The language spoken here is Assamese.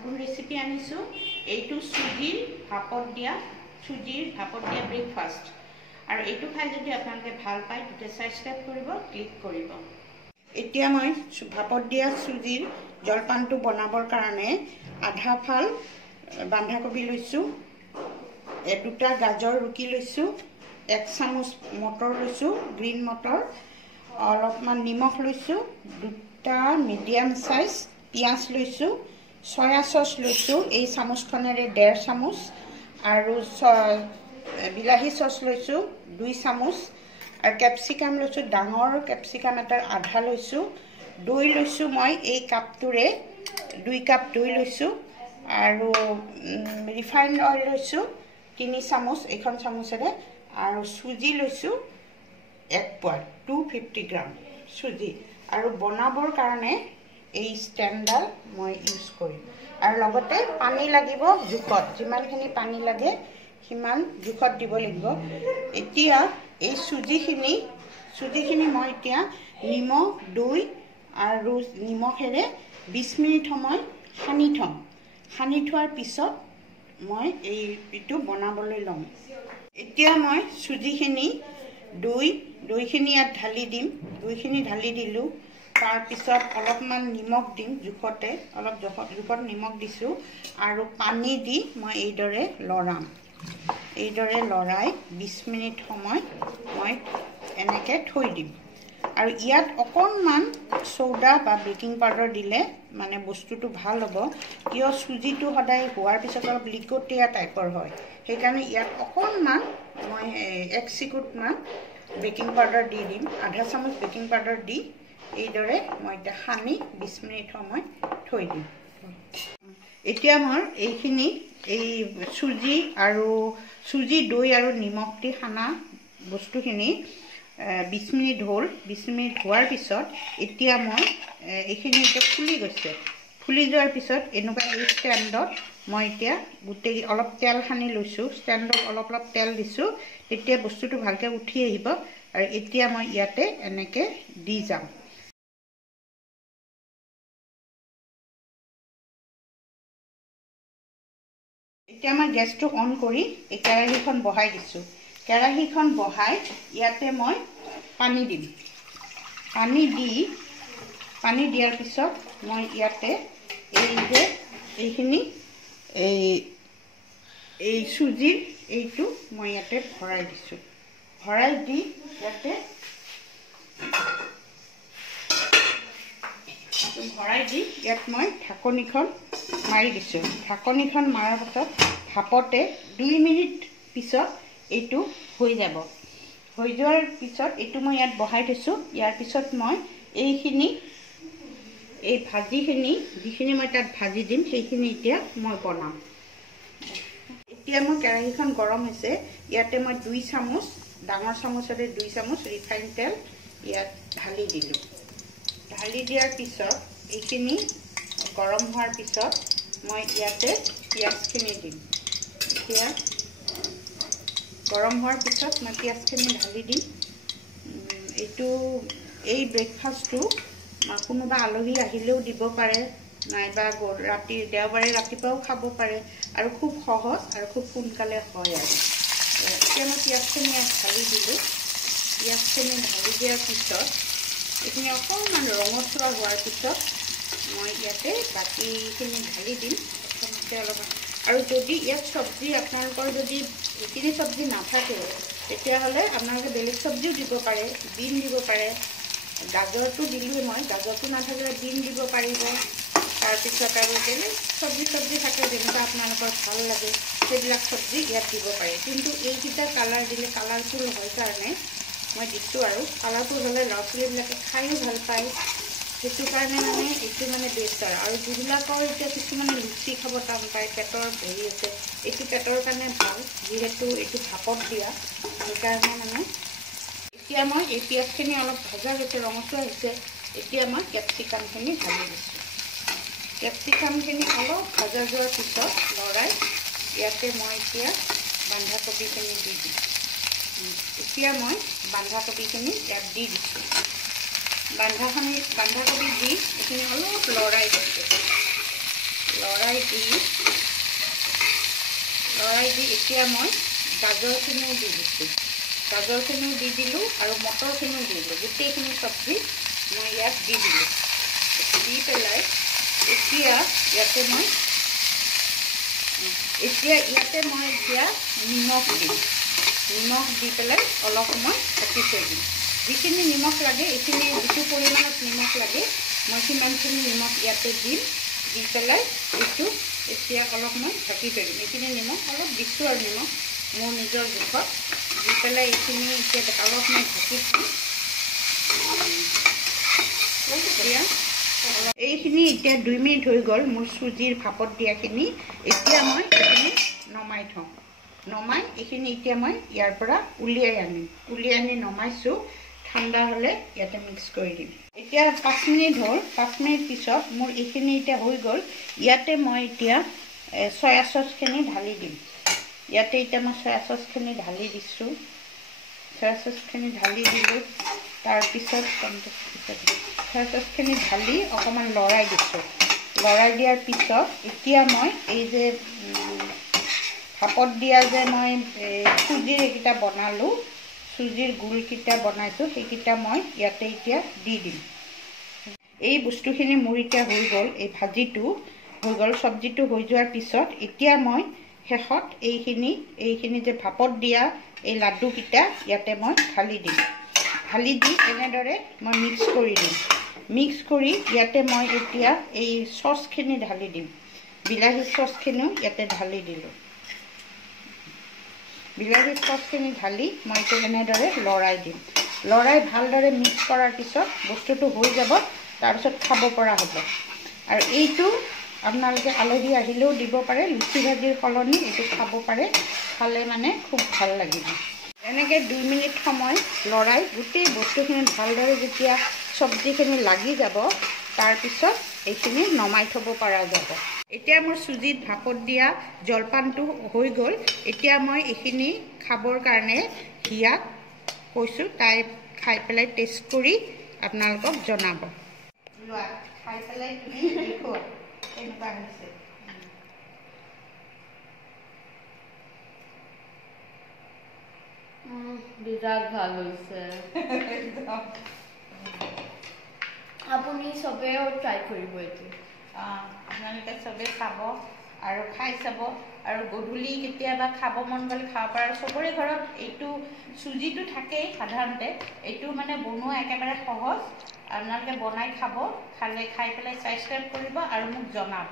নতুন ৰেচিপি আনিছোঁ। এইটো চুজিৰ ভাপত দিয়া ব্ৰেকফাষ্ট। আৰু এইটো খাই যদি আপোনালোকে ভাল পায় তেতিয়া ছাবস্ক্ৰাইব কৰিব, ক্লিক কৰিব। এতিয়া মই ভাপত দিয়া চুজিৰ জলপানটো বনাবৰ কাৰণে আধা ফাল বন্ধাকবি লৈছোঁ, দুটা গাজৰ ৰুকি লৈছোঁ, 1 চামুচ মটৰ লৈছোঁ, গ্ৰীণ মটৰ, অলপমান নিমখ লৈছোঁ, দুটা মিডিয়াম সাইজ পিঁয়াজ লৈছোঁ, সয়া চচ লৈছোঁ, এই চামুচখনেৰে 1.5 চামুচ, আৰু বিলাহী চচ লৈছোঁ 2 চামুচ, আৰু কেপচিকাম লৈছোঁ, ডাঙৰ কেপচিকাম এটাৰ আধা লৈছোঁ, দৈ লৈছোঁ মই এই কাপটোৰে 2 কাপ দৈ লৈছোঁ, আৰু ৰিফাইণ্ড অইল লৈছোঁ 3 চামুচ এইখন চামুচেৰে, আৰু চুজি লৈছোঁ 1 পোৱা 250 গ্ৰাম চুজি। আৰু বনাবৰ কাৰণে এই ষ্টেণ্ডডাল মই ইউজ কৰিম, আৰু লগতে পানী লাগিব জোখত, যিমানখিনি পানী লাগে সিমান জোখত দিব লাগিব। এতিয়া এই চুজিখিনি মই এতিয়া নিমখ, দৈ আৰু নিমখেৰে 20 মিনিট সময় সানি থ'ম। সানি থোৱাৰ পিছত মই এইটো বনাবলৈ ল'ম। এতিয়া মই চুজিখিনি দৈখিনি ইয়াত ঢালি দিম। দৈখিনি ঢালি দিলোঁ, তাৰপিছত অলপমান নিমখ দিম জোখতে, জোখত নিমখ দিছোঁ, আৰু পানী দি মই এইদৰে লৰাম। এইদৰে লৰাই 20 মিনিট সময় মই এনেকৈ থৈ দিম। আৰু ইয়াত অকণমান চৌডা বা বেকিং পাউডাৰ দিলে মানে বস্তুটো ভাল হ'ব, কিয় চুজিটো সদায় হোৱাৰ পিছত অলপ লিকটীয়া টাইপৰ হয়, সেইকাৰণে ইয়াত অকণমান মই 1 চিকুটমান বেকিং পাউডাৰ দি দিম। আধা চামুচ বেকিং পাউডাৰ দি এইদৰে মই এতিয়া সানি 20 মিনিট সময় থৈ দিম। এতিয়া মই এইখিনি এই চুজি, দৈ আৰু নিমখ দি সানা বস্তুখিনি 20 মিনিট হ'ল। 20 মিনিট হোৱাৰ পিছত এতিয়া মই এইখিনি এতিয়া ফুলি গৈছে। ফুলি যোৱাৰ পিছত এনেকুৱা এই ষ্টেণ্ডত মই এতিয়া গোটেই অলপ তেল সানি লৈছোঁ, ষ্টেণ্ডত অলপ তেল দিছোঁ, তেতিয়া বস্তুটো ভালকৈ উঠি আহিব। আৰু এতিয়া মই ইয়াতে এনেকৈ দি যাম। এতিয়া মই গেছটো অন কৰি এই কেৰাহীখন বহাই দিছোঁ। কেৰাহীখন বহাই ইয়াতে মই পানী দিম। পানী দিয়াৰ পিছত মই ইয়াতে এইখিনি চুজিৰ এইটো মই ইয়াতে ভৰাই দিছোঁ। ভৰাই দি ইয়াত মই ঢাকনিখন মাৰি দিছোঁ। ঢাকনিখন মৰাৰ পাছত ভাপতে 2 মিনিট পিছত এইটো হৈ যাব। হৈ যোৱাৰ পিছত এইটো মই ইয়াত বহাই থৈছোঁ। ইয়াৰ পিছত মই এই ভাজিখিনি যিখিনি মই তাত ভাজি দিম সেইখিনি এতিয়া মই বনাম। এতিয়া মোৰ কেৰাহীখন গৰম হৈছে। ইয়াতে মই 2 চামুচ, ডাঙৰ চামুচেৰে 2 চামুচ ৰিফাইন তেল ইয়াত ঢালি দিলোঁ। ঢালি দিয়াৰ পিছত এইখিনি গৰম হোৱাৰ পিছত মই ইয়াতে পিঁয়াজখিনি দিম। এতিয়া গৰম হোৱাৰ পিছত মই পিঁয়াজখিনি ঢালি দিম। এই ব্ৰেকফাষ্টটো কোনোবা আলহী আহিলেও দিব পাৰে, নাইবা দেওবাৰে ৰাতিপুৱাও খাব পাৰে, আৰু খুব সহজ আৰু খুব সোনকালে হয়। আৰু এতিয়া মই পিঁয়াজখিনি ইয়াত ঢালি দিলোঁ। পিঁয়াজখিনি ঢালি দিয়াৰ পিছত এইখিনি অকণমান ৰঙচুৱা হোৱাৰ পিছত মই ইয়াতে বাকীখিনি ঢালি দিম প্ৰথমতে অলপমান। আৰু যদি ইয়াত চব্জি আপোনালোকৰ যদি এইখিনি চব্জি নাথাকে তেতিয়াহ'লে আপোনালোকে বেলেগ চব্জিও দিব পাৰে, বিন দিব পাৰে। গাজৰটো দিলোঁ মই, গাজৰটো নাথাকিলে বিন দিব পাৰিব। তাৰপিছত আৰু বেলেগ চব্জি থাকে যেনেকুৱা আপোনালোকৰ ভাল লাগে সেইবিলাক চব্জি ইয়াত দিব পাৰে। কিন্তু এইকেইটা কালাৰ দিলে কালাৰফুল হয় কাৰণে মই দিছোঁ, আৰু কালাৰফুল হ'লে ল'ৰা ছোৱালীবিলাকে খায়ো ভাল পায়, সেইটো কাৰণে মানে এইটো মানে বেষ্ট। আৰু যিবিলাকৰ এতিয়া কিছুমানে লুচি খাব টান পায়, পেটৰ হেৰি আছে, এইটো পেটৰ কাৰণে ভাল, যিহেতু এইটো ভাপত দিয়া, সেইকাৰণে মানে এতিয়া মই এই পিঁয়াজখিনি অলপ ভজা গৈছে, ৰঙচুৱা হৈছে। এতিয়া মই কেপচিকামখিনি ঢালি দিছোঁ। কেপচিকামখিনি অলপ ভজা যোৱাৰ পিছত লৰাই ইয়াতে মই এতিয়া বন্ধাকবিখিনি দি দিম। এতিয়া মই বন্ধাকবিখিনি ইয়াত দি দিছোঁ। বন্ধাকবি দি এইখিনি অলপ লৰাই দিছোঁ। লৰাই দি এতিয়া মই গাজৰখিনিও দি দিছোঁ। গাজৰখিনিও দি দিলোঁ আৰু মটৰখিনিও দি দিলোঁ। গোটেইখিনি চব্জি মই ইয়াত দি দিলোঁ। দি পেলাই এতিয়া ইয়াতে মই নিমখ দিম। নিমখ দি পেলাই অলপ সময় ঢাকি থৈ দিম। যিখিনি নিমখ লাগে এইখিনি যিটো পৰিমাণত নিমখ লাগে মই সিমানখিনি নিমখ ইয়াতে দিম। দি পেলাই এইটো এতিয়া অলপ সময় ঢাকি থৈ দিম। এইখিনি নিমখ অলপ দিছোঁ আৰু নিমখ মোৰ নিজৰ জোখত দি পেলাই এইখিনি এতিয়া অলপ সময় ঢাকি থৈ এতিয়া এইখিনি এতিয়া 2 মিনিট হৈ গ'ল মোৰ চুজিৰ ভাপত দিয়াখিনি। এতিয়া মই এইখিনি নমাই থওঁ। নমাই এইখিনি এতিয়া মই ইয়াৰ পৰা উলিয়াই আনি নমাইছোঁ। ঠাণ্ডা হ'লে ইয়াতে মিক্স কৰি দিম। এতিয়া 5 মিনিট হ'ল। 5 মিনিট পিছত মোৰ এইখিনি এতিয়া হৈ গ'ল। ইয়াতে মই এতিয়া চয়া চচখিনি ঢালি দিম। ইয়াতে এতিয়া মই চয়া চচখিনি ঢালি দিছোঁ। চয়া চচখিনি ঢালি দিলোঁ। তাৰপিছত চয়া চচখিনি ঢালি অকণমান লৰাই দিছোঁ। লৰাই দিয়াৰ পিছত এতিয়া মই এই যে ভাপত দিয়া যে মই চুজিৰ এইকেইটা বনালোঁ, চুজিৰ গুলকেইটা বনাইছোঁ, সেইকেইটা মই ইয়াতে এতিয়া দি দিম। এই বস্তুখিনি মোৰ এতিয়া হৈ গ'ল। এই ভাজিটো হৈ গ'ল। চব্জিটো হৈ যোৱাৰ পিছত এতিয়া মই শেষত এইখিনি যে ভাপত দিয়া এই লাড্ডুকেইটা ইয়াতে মই ঢালি দিম। ঢালি দি এনেদৰে মই মিক্স কৰি দিম। মিক্স কৰি ইয়াতে মই এতিয়া এই চচখিনি ঢালি দিম। বিলাহী চচখিনিও ইয়াতে ঢালি দিলোঁ। বিলাহী চচখিনি ঢালি মই এতিয়া এনেদৰে লৰাই দিম। লৰাই ভালদৰে মিক্স কৰাৰ পিছত বস্তুটো হৈ যাব। তাৰপিছত খাব পৰা হ'ব। আৰু এইটো আপোনালোকে আলহী আহিলেও দিব পাৰে। লুচি ভাজিৰ সলনি এইটো খাব পাৰে। খালে মানে খুব ভাল লাগিব। এনেকৈ 2 মিনিট সময় লৰাই গোটেই বস্তুখিনি ভালদৰে যেতিয়া চব্জিখিনি লাগি যাব তাৰপিছত এইখিনি নমাই থ'ব পৰা যাব। এতিয়া মোৰ চুজিত ভাপত দিয়া জলপানটো হৈ গ'ল। এতিয়া মই এইখিনি খাবৰ কাৰণে হিয়াক কৈছোঁ, তাই খাই পেলাই টেষ্ট কৰি আপোনালোকক জনাব। লোৱা, খাই পেলাই তুমি দেখুৱা কেনেকুৱা হৈছে। বিৰাট ভাল হৈছে। আপুনি চবেও ট্ৰাই কৰিব এইটো। আপোনালোকে চবেই চাব আৰু খাই চাব। আৰু গধূলি কেতিয়াবা খাব মন গ'লে খাব পাৰে। আৰু চবৰে ঘৰত এইটো চুজিটো থাকেই সাধাৰণতে। এইটো মানে বনোৱা একেবাৰে সহজ। আপোনালোকে বনাই খাব। খাই পেলাই ছাবস্ক্ৰাইব কৰিব আৰু মোক জনাব।